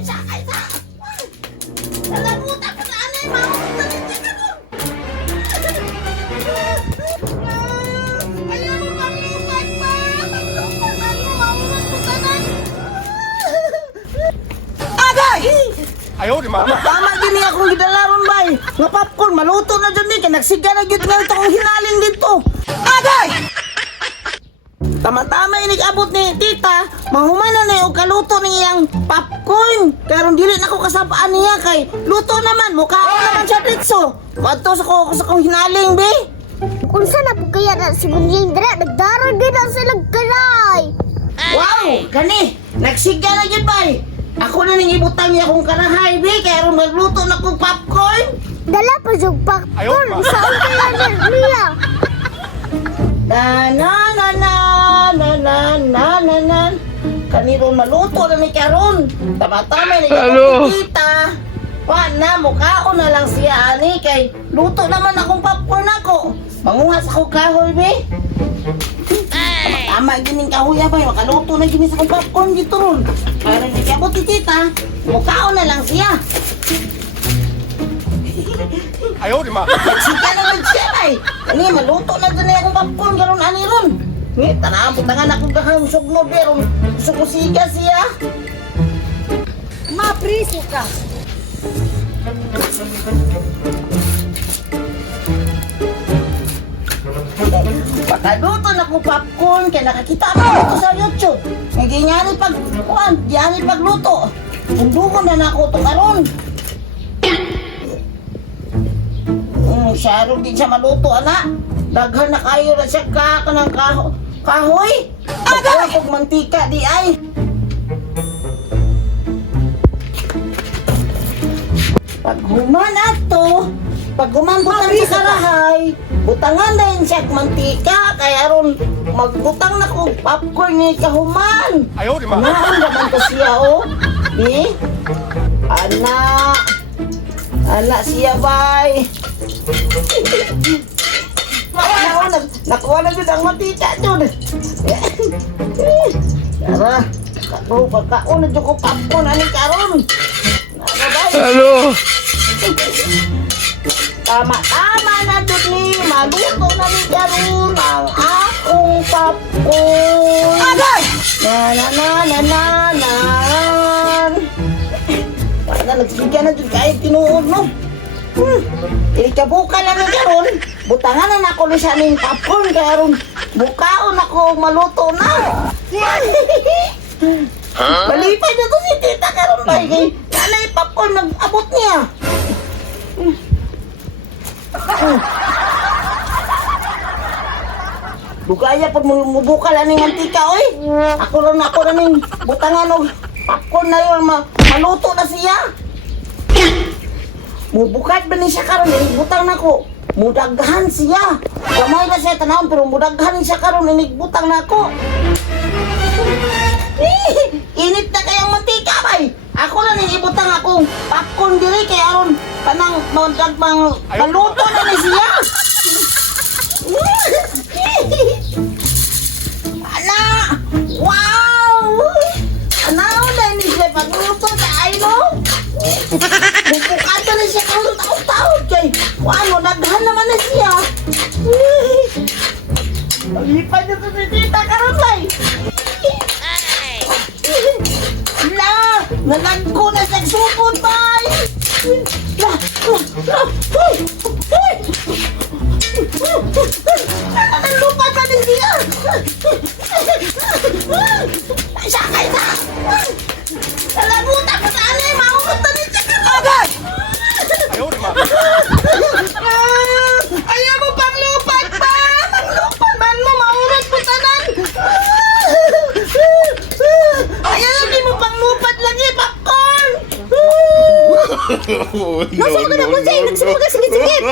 Sakay sa! Nalabutan ka sa anay, maunod na ka mo! Ayaw mo maglupat pa! Maglupat man mo, maunod mo tanan! Agay! Ayaw, di ma. Tama gini akong gidalaron bay. Nga popcorn maluto na dyan ni kay nagsiga na gyud nga ito kong hinaling dito. Agay! Tama-tama inig-abot ni tita, mahumana na yung kaluto niyang popcorn. Karon dili na ko kasabaan niya kay luto naman, mukha naman siya pritso. Kadto sa kong hinaling be. Unsa na po kaya na si Bunling dira nagdaron din ang silang kalay. Wow, gani, nagsiga na gyud bay. Ako na ning ibutang niya akong karahay be, kay aron magluto na kong popcorn. Dala pa jug Ayaw, popcorn ma. sa kaya niya. Na na na na na na na na na. Kaniro maluto na ni karon. Tama-tama ni kita. Wa na mukhaon na lang siya ani kay luto naman akong popcorn ako. Manguhas ako kahoy be. Tama gining kahoy ba makaluto na gini sa akong popcorn dito ron. Para ni kabot ni tita, mukhaon na lang siya. Ayaw, di ma. Sige naman siya ay. Ani maluto na dyan akong popcorn karon ani ron. Ni tanang butangan ako gahang sugno pero gusto ko siga siya. Mapriso ka. Pakaluto na ko popcorn kaya nakakita ako dito sa YouTube. Nagingani pag kuan, giyani pagluto. Sundugon na nako to karon. Syaro din siya maluto ana. Daghan na kayo na siya kanang kahoy. Aga kog mantika di ay. Paghuman ato, paghuman butang sa karahay, butangan na yun siya mantika, kaya aron magbutang na kog popcorn ni kahuman. Ayaw, di ma. Naan naman to siya oh. Di? Anak siya bay. Nakuha na yun ang matika dyan. Tara, pagkaon na dyan ko popcorn, ani karon. Ano bay? Hello. Tama-tama na dyan ni maluto na ni karon ang akong popcorn. Agay! Na. Para nagsigyan na dyan kahit tinuod mo. Ikabuka lang ni karon. Butangan na ako ni siya ning popcorn karon. Bukaon ako maluto na. Malipay na to si tita karon ba? Nanay popcorn nag-abot niya. Bugaya pag mubuka lang ning mantika oy. Ako na ning butangan og popcorn na yun maluto na siya. Mubukat ba ni siya karon butang nako. Mudaghan siya. Gamay na siya tanawon pero mudaghan siya karon inigbutang nako. Init na kayang mantika bay. Ako na ning ibutang akong popcorn diri kay aron kanang magdagmang maluto na ni siya. Ana! Wow! Ana, dahil ni siya pagluto sa ayno. Bukukata na siya karon taon-taon kay ano, naghan naman na siya. Lipad na sa tita karon bay. La! Nalagko na sa supot bay! La! Nalupad na din siya! Sakay na! Nalabutan ka sa anay! Maunod na din siya agad! Ayaw, di ma. Ayaw mo pang lupad pa! Maglupad man mo! Maunod po tanan! Ayaw hindi mo pang lupad lagi! Popcorn! Nasa ka na po siya, nagsimula ka sigit-sigit.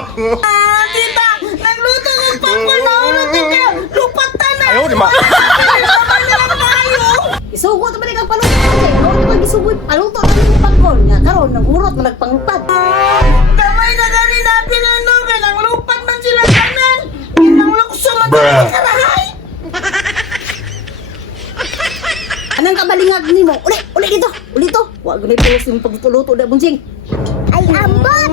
Tita! Nagluto ng popcorn! Maunod din ka! Lupat tanan! Ayaw, di ma. Naman na lang tayo! Isugot ba kang paluto kasi? Ako di ba gisugot? Paluto na yung popcorn nga. Karon, nag-urot, nagpanglupad. Kamay na gani natin ano! Kaya nang lupat man sila kanan! Inang lukso man tayo sa karahay! Ano Kanang kabalingag nimo. Uli dito. Uli to. Wa gani tulos yung pagtuluto da bunjing. Ay, ambot!